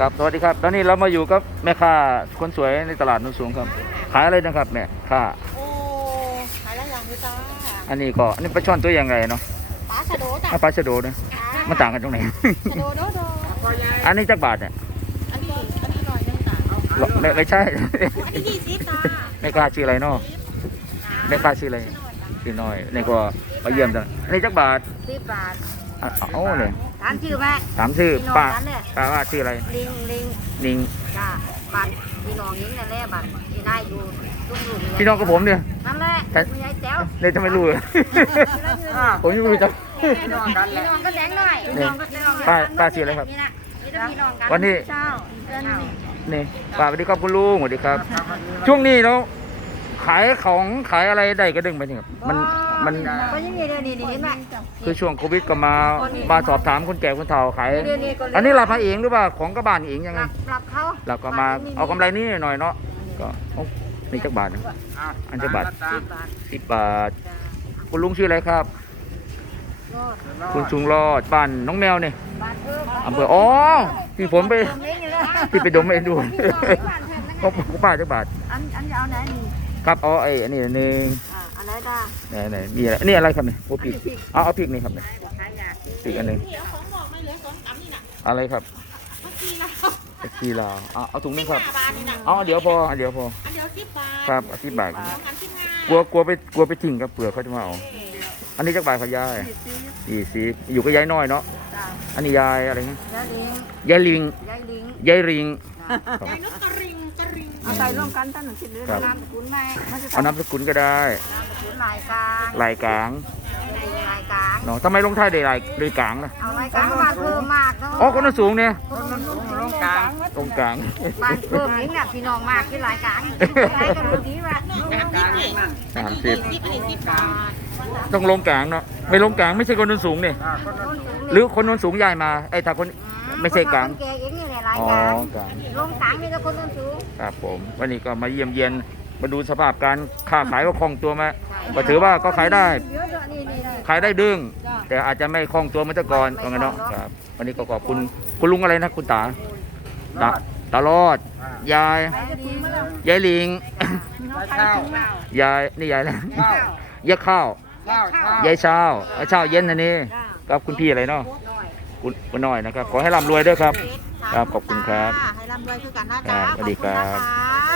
ครับสวัสดีครับ ตอนนี้เรามาอยู่กับแม่ค้าคนสวยในตลาดโนุ่นสูงครับ ขายอะไรนะครับแม่ค้าโอ้ขายหลายอย่างเลยจ้าอันนี้ก็อันนี้ปลาช่อนตัวอย่างไรเนาะปลาชะโดจ้ะถ้าปลาชะโดนะมันต่างกันตรงไหน ชะโดโดโดอันนี้จักบาทเนี่ยอันนี้อันนี้หน่อยนึงจ้ะหรอไม่ไม่ใช่อันนี้ยี่สิบจ้าแม่ค้าชื่ออะไรเนาะแม่ค้าชื่ออะไรชื่อน้อยนี่ก็มาเยี่ยมจังอันนี้จักบาทสิบบาท อะเอาเนี่ยถามชื่อไหมถามชื่อพี่น้องป้ากันเนี่ยป้าว่าชื่ออะไรลิงลิงนิงจ้าบัตรพี่น้องยิงนั่นแหละบัตรที่นายอยู่ลุงลุงพี่น้องกับผมเนี่ยนั่นแหละแต่คุณยายแจ๋วเลยจะไม่รู้เลยผมยังไม่รู้จักพี่น้องกันพี่น้องก็แดงหน่อยพี่น้องก็พี่น้องป้าป้าชื่ออะไรครับนี่นะนี่นะพี่น้องกันวันนี้เจ้าเจ้านี่ป้าสวัสดีครับคุณลุงสวัสดีครับ ช่วงนี้เราขายของขายอะไรได้ก็ดึงไปนี่ครับมัน มันก็ยังมีเดือนนี้นี่เห็นไหมคือช่วงโควิดก็มามาสอบถามคนแก่คนเฒ่าขายเดือนนี้ก็เลยอันนี้รับมาเองหรือว่าของกระบานเองยังไงรับรับเขาเราก็มาเอากำไรนี่หน่อยเนาะก็โอ้นี่จักบาทนะอันจักบาทสิบบาทสิบบาท คุณลุงชื่ออะไรครับก็คุณชุงรอดบ้านน้องแมวนี่บาทเอออำเภออ๋อที่ผมไปเล็กเลยที่ไปดมเองดูเขาเขาป้าจักบาทอันอันจะเอาไหนนี่ครับอ๋อไอ้อันนี้อันหนึง อ่าอันไหนจ้าไหนไหนมีอะไรนี่อะไรครับเนี่ยโอ้พริกเอาเอาพริกนี่ครับเนี่ยขายยาพริกอันหนึงเอาของบอกไม่เหลือสองสามนี่น่ะอะไรครับเมื่อกี้นะตะกีลาวเอาเอาถุงนึงครับห้าบาทนี่น่ะเอาเดี๋ยวพอเดี๋ยวพออันเดียวสิบบาทครับเอาสิบบาทสองอันสิบห้ากลัวกลัวไปกลัวไปทิ้งกับเปลือกเขาจะมาเอาอันนี้จักบาทครับยายยี่สิบอยู่กับยายน้อยเนาะจ้าอันนี้ยายอะไรนะยายลิงยายลิงยายลิงยายริงครับเอาใส่ร่วมกันท่านหนึ่งคิดหรือครับนามสกุลไหมมันจะเอานามสกุลก็ได้นามสกุ ลลายกลางลายกลางลายกลางเนาะทำไมลงท้ายด้วยลายด้วยกลางล่ะเอาลายกลางบ้านเพิ่มมากเนาะอ๋อคนนั้นสูงเนี่ยคนนั้นสูงลงกลางตรงกลางบ้านเพิ่มนี่น่ะพี่น้องมากที่ลายกลางลายกันดูดีว่ะสามสิบสิบอันนี้สิบบาทต้องลงกลางเนาะไม่ลงกลางไม่ใช่คนนั้นสูงเนี่ยหรือคนนั้นสูงใหญ่มาไอ้ถ้าคนไม่ใช่กลางคนแก่เองนี่แหละลายอ๋อกลางกลางลงกลางมีแต่คนนั้นสูงครับผม วันนี้ก็มาเยี่ยมเยียนมาดูสภาพการค้าขายก็คล่องตัวไหม ก็ถือว่าก็ขายได้ เยอะๆนี่นี่นี่ขายได้ดึงแต่อาจจะไม่คล่องตัวเหมือนแต่ก่อนว่างั้นเนาะครับวันนี้ก็ขอบคุณคุณลุงอะไรนะคุณตาตาตาลอดยายขายดีมากยายลิงข้าวยายนี่ยายอะไรยายข้าวข้าวยายเช้าเช้าเย็นนะนี่กับคุณพี่อะไรเนาะคุณคุณน้อยนะครับ ขอให้ร่ำรวยด้วยครับ ครับขอบคุณครับให้ร่ำรวยคือกันนะครัจ๊ะบสวัสดีครับ ขอณนะคะ